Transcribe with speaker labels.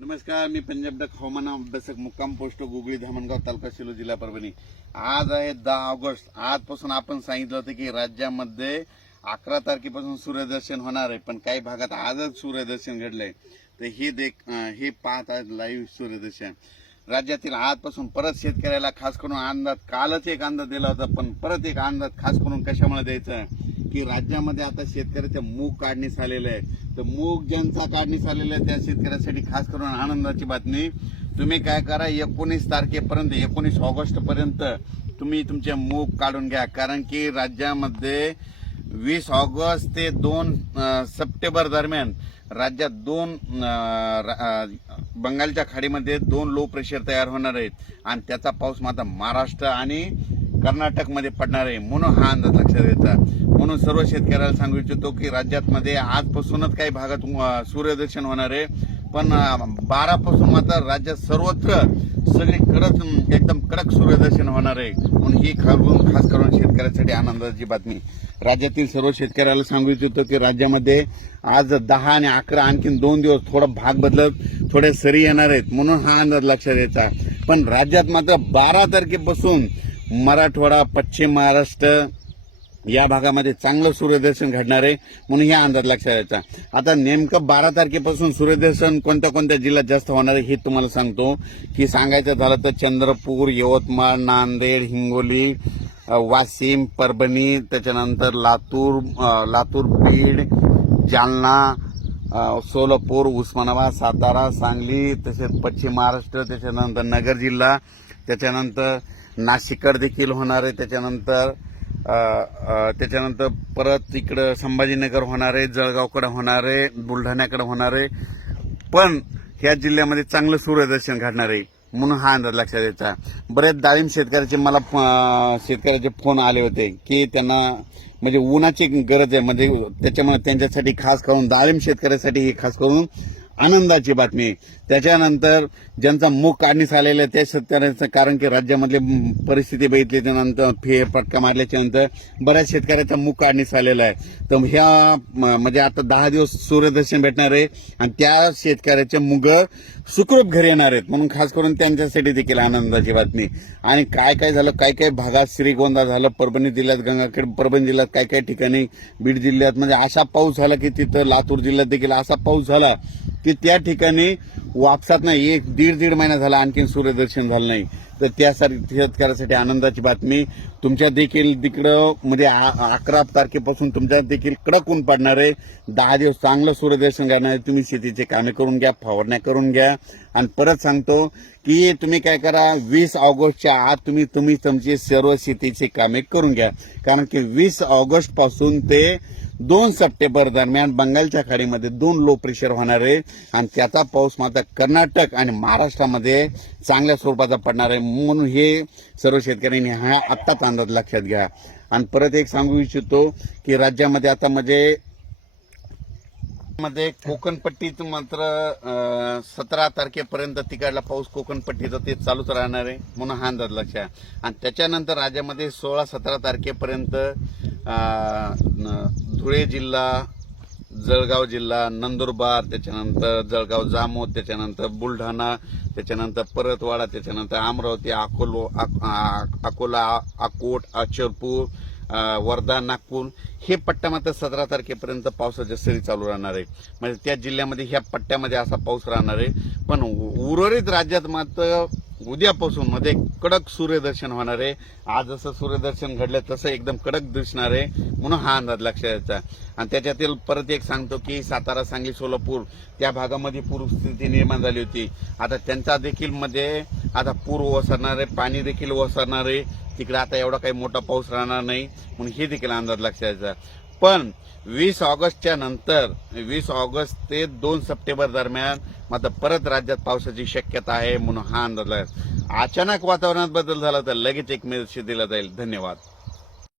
Speaker 1: नमस्कार मी पंजाब डक हवामान अभ्यासक मुक्काम पोस्ट गुगळी धामणगाव तालुका शिलो जिल्हा परभणी आज आहे दहा ऑगस्ट आजपासून आपण सांगितलं होतं की राज्यामध्ये अकरा तारखेपासून सूर्यदर्शन होणार आहे पण काही भागात आजच सूर्यदर्शन घडलंय तर हे देख हे पाहत आज लाईव्ह सूर्यदर्शन राज्यातील आजपासून परत शेतकऱ्याला खास करून अंदाज कालच एक अंदाज दिला होता पण परत एक अंदाज खास करून कशामुळे द्यायचा की राज्यामध्ये आता शेतकऱ्याचे मूग काढणीस आलेलं आहे तर मूग ज्यांचा काढणीस आलेला आहे त्या शेतकऱ्यासाठी खास करून आनंदाची बातमी तुम्ही काय करा एकोणीस तारखेपर्यंत एकोणीस ऑगस्टपर्यंत तुम्ही तुमचे मूग काढून घ्या कारण की राज्यामध्ये वीस ऑगस्ट ते दोन सप्टेंबर दरम्यान राज्यात दोन बंगालच्या खाडीमध्ये दोन लो प्रेशर तयार होणार आहेत आणि त्याचा पाऊस मात्र महाराष्ट्र आणि कर्नाटकमध्ये पडणार आहे म्हणून हा अंदाज लक्षात येतात म्हणून सर्व शेतकऱ्याला सांगू इच्छितो की राज्यात मध्ये आजपासूनच काही भागात सूर्यदर्शन होणार आहे पण बारापासून मात्र राज्यात सर्वत्र सगळी कडक एकदम कडक सूर्यदर्शन होणार आहे म्हणून ही खालून खास करून शेतकऱ्यांसाठी आनंदाची बातमी राज्यातील सर्व शेतकऱ्याला सांगू इच्छितो की राज्यामध्ये आज दहा आणि अकरा आणखी दोन दिवस थोडा भाग बदलत थोडे सरी येणार आहेत म्हणून हा अंदाज लक्षात येतात पण राज्यात मात्र बारा तारखेपासून मराठवाडा पश्चिम महाराष्ट्र या भागामध्ये चांगलं सूर्यदर्शन घडणार आहे म्हणून ह्या अंदाज लक्षात यायचा आता नेमकं बारा तारखेपासून सूर्यदर्शन कोणत्या कोणत्या जिल्ह्यात जास्त होणार आहे हे तुम्हाला सांगतो की सांगायचं झालं तर चंद्रपूर यवतमाळ नांदेड हिंगोली वाशिम परभणी त्याच्यानंतर लातूर लातूर बीड जालना सोलापूर उस्मानाबाद सातारा सांगली तसेच पश्चिम महाराष्ट्र त्याच्यानंतर नगर जिल्हा त्याच्यानंतर नाशिकड देखील होणार आहे त्याच्यानंतर त्याच्यानंतर परत इकडं संभाजीनगर होणार आहे जळगावकडे होणार आहे बुलढाण्याकडे होणार आहे पण ह्या जिल्ह्यामध्ये चांगलं सूर्यदर्शन घडणार आहे म्हणून हा अंदाज लक्षात यायचा बरेच डाळिंब शेतकऱ्याचे मला शेतकऱ्याचे फोन आले होते की त्यांना म्हणजे उन्हाची गरज आहे म्हणजे त्याच्यामुळे त्यांच्यासाठी खास करून डाळिंब शेतकऱ्यासाठी खास करून आनंदाची बातमी त्याच्यानंतर ज्यांचा मुख काढणीस आलेला त्या शेतकऱ्यांचं कारण की राज्यामधली परिस्थिती बघितल्याच्यानंतर त्यानंतर फे फटका मारल्याच्यानंतर बऱ्याच शेतकऱ्याचा मुख काढणीस आलेला आहे तर ह्या म्हणजे आता दहा दिवस सूर्यदर्शन भेटणार आहे आणि त्या शेतकऱ्याचे मुग सुखरूप घरी येणार आहेत म्हणून खास करून त्यांच्यासाठी देखील आनंदाची बातमी आणि काय काय झालं काय काय भागात श्रीगोंदा झालं परभणी जिल्ह्यात गंगाखेड परभणी जिल्ह्यात काय काय ठिकाणी बीड जिल्ह्यात म्हणजे असा पाऊस झाला की तिथं लातूर जिल्ह्यात देखील असा पाऊस झाला की त्या ठिकाणी वापसात नाही एक दीड दीड महिना झाला आणखी सूर्यदर्शन झालं नाही तर त्यासाठी शेतकऱ्यासाठी आनंदाची बातमी तुमच्या देखील तिकडं म्हणजे अकरा तारखेपासून तुमच्या देखील कडक ऊन पडणार आहे दहा दिवस चांगलं सूर्यदर्शन करणार आहे तुम्ही शेतीचे कामे करून घ्या फवारण्या करून घ्या आणि परत सांगतो की तुम्ही काय करा वीस ऑगस्टच्या आत तुम्ही तुम्ही तुमची सर्व शेतीचे कामे करून घ्या कारण की वीस ऑगस्टपासून ते दोन सप्टेंबर दरम्यान बंगालच्या खाडीमध्ये दोन लो प्रेशर होणार आहे आणि त्याचा पाऊस मात्र कर्नाटक आणि महाराष्ट्रामध्ये चांगल्या स्वरूपाचा पडणार आहे म्हणून हे सर्व शेतकऱ्यांनी हा आत्ताच अंदाज लक्षात घ्या आणि परत एक सांगू इच्छितो की राज्यामध्ये आता म्हणजे मध्ये कोकणपट्टीत मात्र सतरा तारखेपर्यंत तिकडला पाऊस कोकणपट्टीचा ते चालूच राहणार आहे म्हणून हा अंदाज लक्ष आणि त्याच्यानंतर राज्यामध्ये सोळा सतरा तारखेपर्यंत धुळे जिल्हा जळगाव जिल्हा नंदुरबार त्याच्यानंतर जळगाव जामोद त्याच्यानंतर बुलढाणा त्याच्यानंतर परतवाडा त्याच्यानंतर अमरावती अकोलो अकोला अकोट अचलपूर वर्धा नागपूर हे पट्ट्या मात्र सतरा तारखेपर्यंत पावसाच्या सरी चालू राहणार आहे म्हणजे त्या जिल्ह्यामध्ये ह्या पट्ट्यामध्ये असा पाऊस राहणार आहे पण उर्वरित राज्यात मात्र उद्यापासून मध्ये कडक सूर्यदर्शन होणार आहे आज जसं सूर्यदर्शन घडलं तसं एकदम कडक दिसणार आहे म्हणून हा अंदाज लक्षात यायचा आणि त्याच्यातील परत एक सांगतो की सातारा सांगली सोलापूर त्या भागामध्ये पूरस्थिती निर्माण झाली होती आता त्यांचा देखील मध्ये आता पूर ओसरणार आहे पाणी देखील ओसरणार आहे तिकडे आता एवढा काही मोठा पाऊस राहणार नाही म्हणून हे देखील अंदाज लक्षात पण वीस ऑगस्टच्या नंतर वीस ऑगस्ट ते दोन सप्टेंबर दरम्यान मात्र परत राज्यात पावसाची शक्यता आहे म्हणून हा अंदाज अचानक वातावरणात बदल झाला तर लगेच एक मेदशी दिला जाईल धन्यवाद